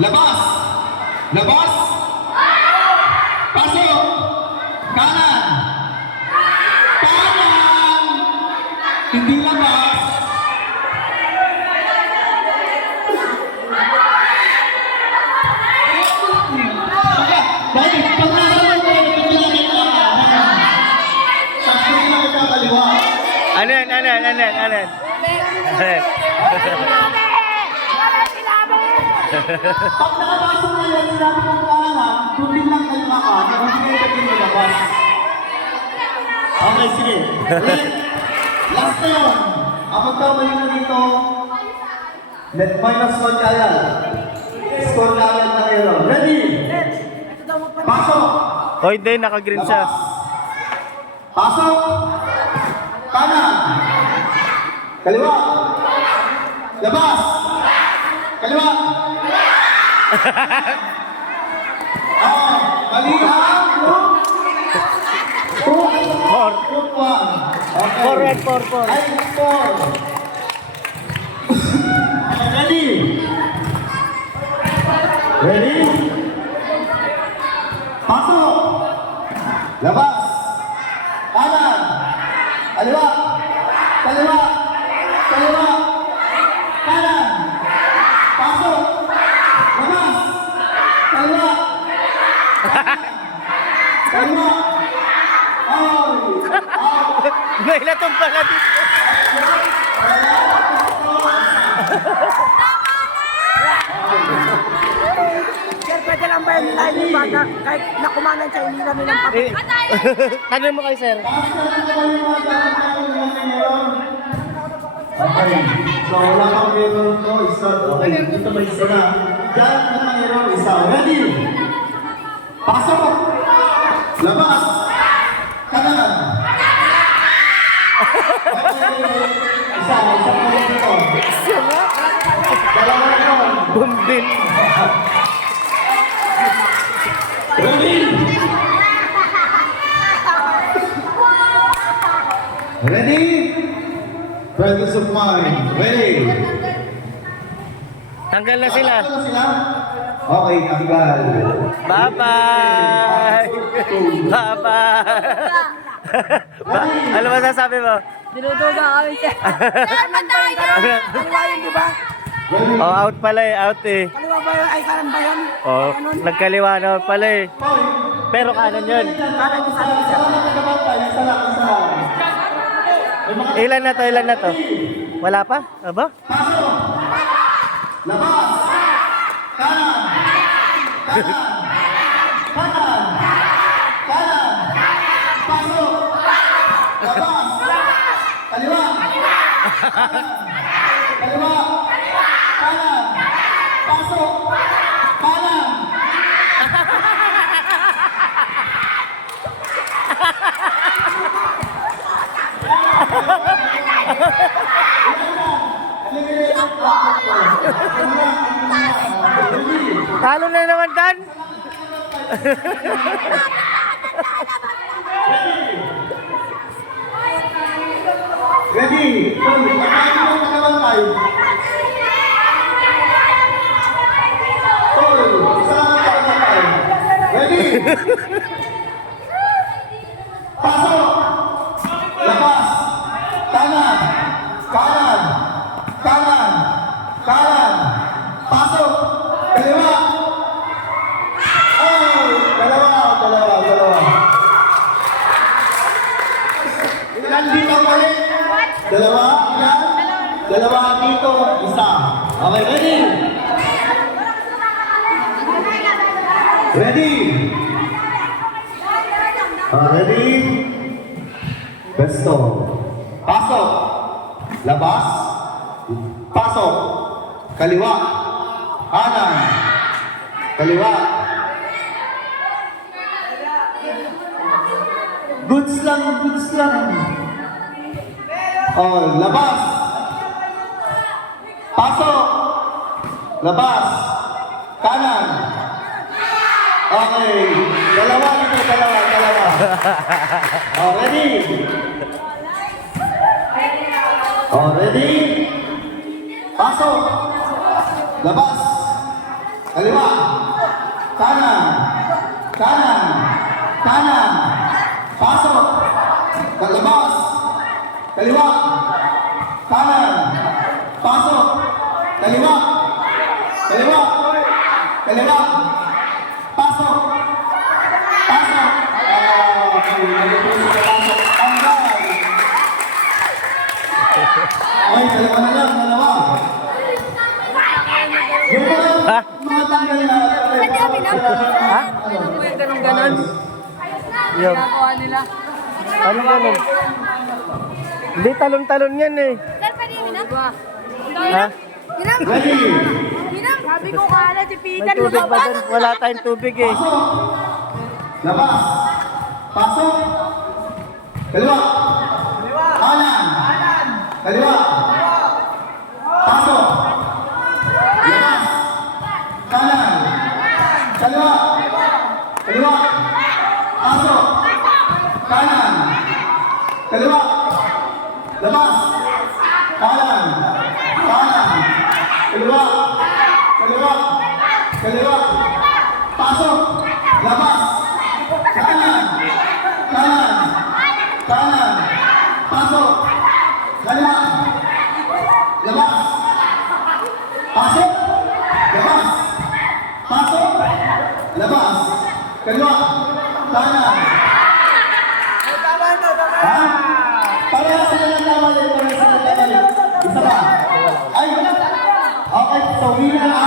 Labas! Labas! Pasok! Kanan! Kanan! Hindi labas! Dahil pag nasa mo ito, ipinagin ka na. Sakto na ito kaliwa. Ano yan? Pag nakapasok na yan, sinabi ko kanan, kundi lang kaliwa ka, hindi kayo pwede labas. Okay, sige. Ulit. Last na yun. Kapag daw mali na dito, minus 1 kaya. Score na agad na kayo. Ready? Pasok! O hindi, naka-green siya. Labas. Pasok! Kanan! Kaliwa! Labas! Kaliwa! Oh, mali ang group! Four. Group 1. Okay. Forward, four. Ay, 4. Ready? Ready? Pasok! Labas! Kanan! Kaliwa! Kaliwa! Kaliwa! Kanan! Pasok! Labas! Kaliwa! Kaliwa! Out! May natumpa na dito. Sir, pwede lang ba yung nilahin yung bata kahit nakumanan siya, hindi namin ang papel? Tanong mo kay sir. Okay. So, wala kang meron ko. Isa. Okay. Dito may isa na. Diyan na mayroon isa. Ready? Pasok! Labas! Kanan! Okay. Isa pa rin dito. Dalawa na yun. Bumbil. Ready? Ready? Presence of mind. Ready? Tanggal na sila. Tanggal na sila? Okay, tanggal. Bye-bye. Ano masasabi mo? Dinuduga kami, sir. Kaliwa yun, di ba? Ready? Oh, out pala eh. Out eh. Kaliwa ba yun? Ay, kanan ba yun? Oh, nagkaliwa na pala eh. Pero kanan yun. Kanan yung sabi, sir. Isa lang. Ilan na to? Wala pa? Aba? Pasok! Labas! Kanan! Kanan! Kanan! Kanan! Pasok! Labas! Kaliwa! Kanan! Kaliwa! Kanan! Pasok! Kanan! Talo na naman, Dan. Ready? Pagkain mo na naman tayo. Isa lang tayo. Ready? Pasok! Labas! Kanan! Kanan! Kanan! Kanan! Pasok! Kaliwa! Oh! Dalawa. Ilan dito mali? Dalawa? Ilan? Dalawa dito, isa. Okay, ready? Ready? Ready? Besto. Pasok. Labas. Pasok. Kaliwa. Kanan. Kaliwa. Goods lang. Oh, labas. Pasok. Labas. Kanan. Okay. Dalawa. Oh, ready? Oh, ready? Pasok. Labas. Kaliwa. Kanan. Kanan. Kanan. Pasok. Labas. Kaliwa. Kanan. Pasok. Kaliwa. Kaliwa. Kaliwa. Pasok. Pasok. Ay, dalawa na lang, dalawa. Yung Ha? mga tanggal na... Ha? Ganon. Yung. Ano ganun? Hindi talon-talon yan eh. Sir, pwede yun, Ha? Ready? Sabi ko kala si May Peter, tubig ba dyan? Wala tayong tubig eh. Pasok. Labas. Pasok. Kaliwa. Kanan. Kaliwa. Pasok. Labas. Kanan. Kaliwa. Kaliwa. Pasok. Kanan. Kaliwa. Labas. Kanan. Kanan. Kaliwa. Kaliwa. Kaliwa. Pasok. Labas. Kanan. Kanan. Kanan. Pasok. Kaliwa. Labas. Pasok. Labas. Pasok. Labas. Kaliwa. Kanan. Ha? Pareha sila ng kamali. Pareha sila ng kamali. Isa ba? Ay. Okay. So, winner ha?